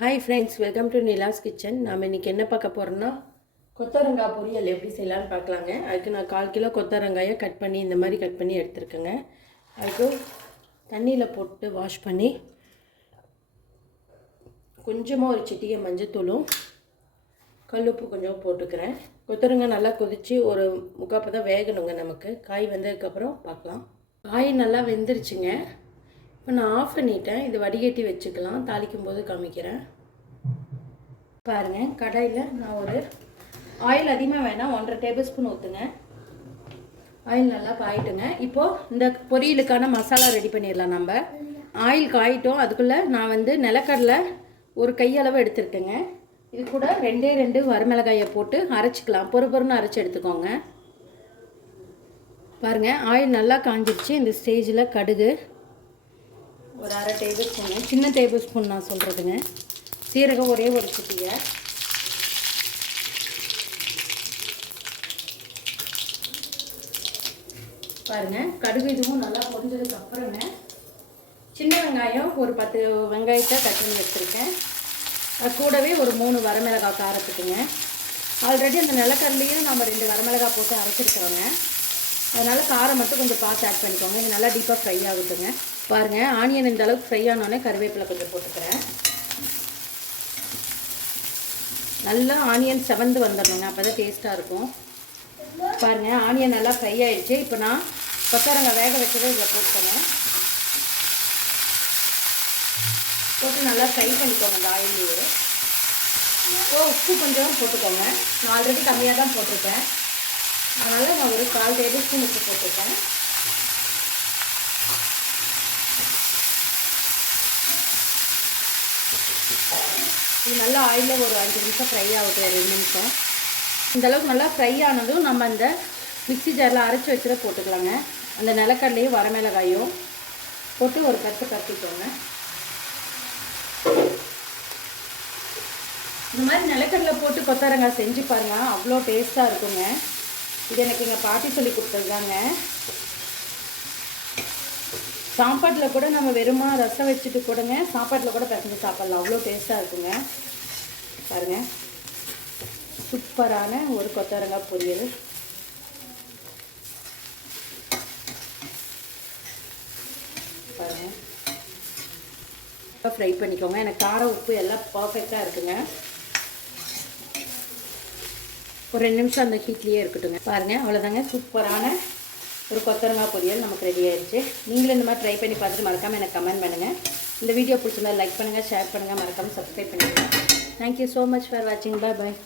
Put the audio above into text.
Hi friends, welcome to Nila's kitchen. நாம் இன்றைக்கி என்ன பார்க்க போகிறோன்னா கொத்தவரங்காய் பொரியல் எப்படி செய்யலான்னு பார்க்கலாங்க. அதுக்கு நான் 1/4 கிலோ கொத்தவரங்காயை கட் பண்ணி இந்த மாதிரி கட் பண்ணி எடுத்துருக்கேங்க. அதுக்கு தண்ணியில் போட்டு வாஷ் பண்ணி கொஞ்சமாக ஒரு சிட்டிகை மஞ்சத்தூளும் கல்லுப்பு கொஞ்சம் போட்டுக்கிறேன். கொத்தவரங்காய் நல்லா கொதித்து ஒரு முக்கால் தான் வேகணுங்க. நமக்கு காய் வெந்ததுக்கப்புறம் பார்க்கலாம். காய் நல்லா வெந்துருச்சுங்க. இப்போ நான் ஆஃப் பண்ணிட்டேன். இது வடிகட்டி வச்சுக்கலாம், தாளிக்கும் போது காமிக்கிறேன். பாருங்கள், கடாயில் நான் ஒரு ஆயில் அதிகமாக வேணாம், 1.5 டேபிள் ஸ்பூன் ஊற்றுங்க. ஆயில் நல்லா காயிட்டுங்க. இப்போது இந்த பொரியலுக்கான மசாலா ரெடி பண்ணிடலாம். நம்ம ஆயில் காயிட்டோம். அதுக்குள்ளே நான் நிலக்கடலை ஒரு கையளவு எடுத்துருக்கேங்க. இது கூட 2 வரமிளகாயை போட்டு அரைச்சிக்கலாம். பொறுன்னு அரைச்சி எடுத்துக்கோங்க. பாருங்கள், ஆயில் நல்லா காஞ்சிடுச்சு. இந்த ஸ்டேஜில் கடுகு ஒரு 1/2 டேபிள் ஸ்பூனு, சின்ன டேபிள் ஸ்பூன் நான் சொல்கிறதுங்க. சீரகம் ஒரே ஒரு சிட்டிகை, பாருங்கள். கடுகு இதுவும் நல்லா பொரிஞ்சதுக்கு அப்புறங்க சின்ன வெங்காயம் ஒரு 10 வெங்காயத்தை கட் பண்ணி வச்சுருக்கேன். அது கூடவே ஒரு 3 வரமிளகாய் காரத்துக்குங்க. ஆல்ரெடி அந்த நிலக்கடலையும் நம்ம 2 வரமிளகாய் போட்டு அரைச்சிருக்கிறோங்க. அதனால் காரம் மட்டும் கொஞ்சம் பார்த்து ஆட் பண்ணிக்கோங்க. இது நல்லா டீப்பாக ஃப்ரை ஆகுதுங்க. பாருங்கள், ஆனியன் இந்த அளவுக்கு ஃப்ரை ஆனோடனே கருவேப்பிலை கொஞ்சம் போட்டுக்கிறேன். நல்லா ஆனியன் செவந்து வந்துடணுங்க, அப்போ தான் டேஸ்ட்டாக இருக்கும். பாருங்கள், ஆனியன் நல்லா ஃப்ரை ஆகிடுச்சு. இப்போ நான் கொத்தவரங்காய் வேக வச்சதை இதில் போட்டுக்கிறேன். போட்டு நல்லா ஃப்ரை பண்ணிக்கோங்க இந்த ஆயிலே. உப்பு கொஞ்சம் போட்டுக்கோங்க. நான் ஆல்ரெடி கம்மியாக தான் போட்டிருக்கேன், அதனால் நான் ஒரு 1/4 டேபிள் ஸ்பூன் உப்பு போட்டிருக்கேன். இது நல்லா ஆயிலில் ஒரு 5 நிமிஷம் ஃப்ரை ஆகட்டும், ஒரு 2 நிமிஷம். இந்தளவுக்கு நல்லா ஃப்ரை ஆனதும் நம்ம அந்த மிக்ஸி ஜாரில் அரைச்சி வச்சுட போட்டுக்கலாங்க. அந்த நிலக்கடலையும் வரமிளகாயும் போட்டு ஒரு கத்திக்கோங்க. இந்த மாதிரி நிலக்கடலை போட்டு கொத்தவரங்காய் செஞ்சு பாருங்கள், அவ்வளோ டேஸ்ட்டாக இருக்குங்க. இது எனக்கு எங்கள் பாட்டி சொல்லி கொடுத்ததுதாங்க. சாப்பாட்டில் கூட நம்ம வெறுமா ரசம் வச்சுட்டு கூடங்க சாப்பாட்டில் கூட பிசைஞ்சு சாப்பிட்லாம், அவ்வளோ டேஸ்ட்டாக இருக்குங்க. பாருங்கள், சூப்பரான ஒரு கொத்தவரங்காய் பொரியல். பாருங்கள், ஃப்ரை பண்ணிக்கோங்க. எனக்கு காரம் உப்பு எல்லாம் பர்ஃபெக்டாக இருக்குங்க. ஒரு 2 நிமிஷம் அந்த ஹீட்லேயே இருக்கட்டுங்க. பாருங்கள், அவ்வளோதாங்க. சூப்பரான ஒரு கொத்தவரங்காய் பொரியல் நமக்கு ரெடி ஆயிடுச்சு. நீங்களும் இந்த மாதிரி ட்ரை பண்ணி பார்த்துட்டு மறக்காமல் எனக்கு கமெண்ட் பண்ணுங்கள். இந்த வீடியோ பிடிச்சிருந்தா லைக் பண்ணுங்கள், ஷேர் பண்ணுங்கள், மறக்காமல் சப்ஸ்கிரைப் பண்ணுங்கள். தேங்க்யூ ஸோ மச் ஃபார் வாட்சிங். பாய்.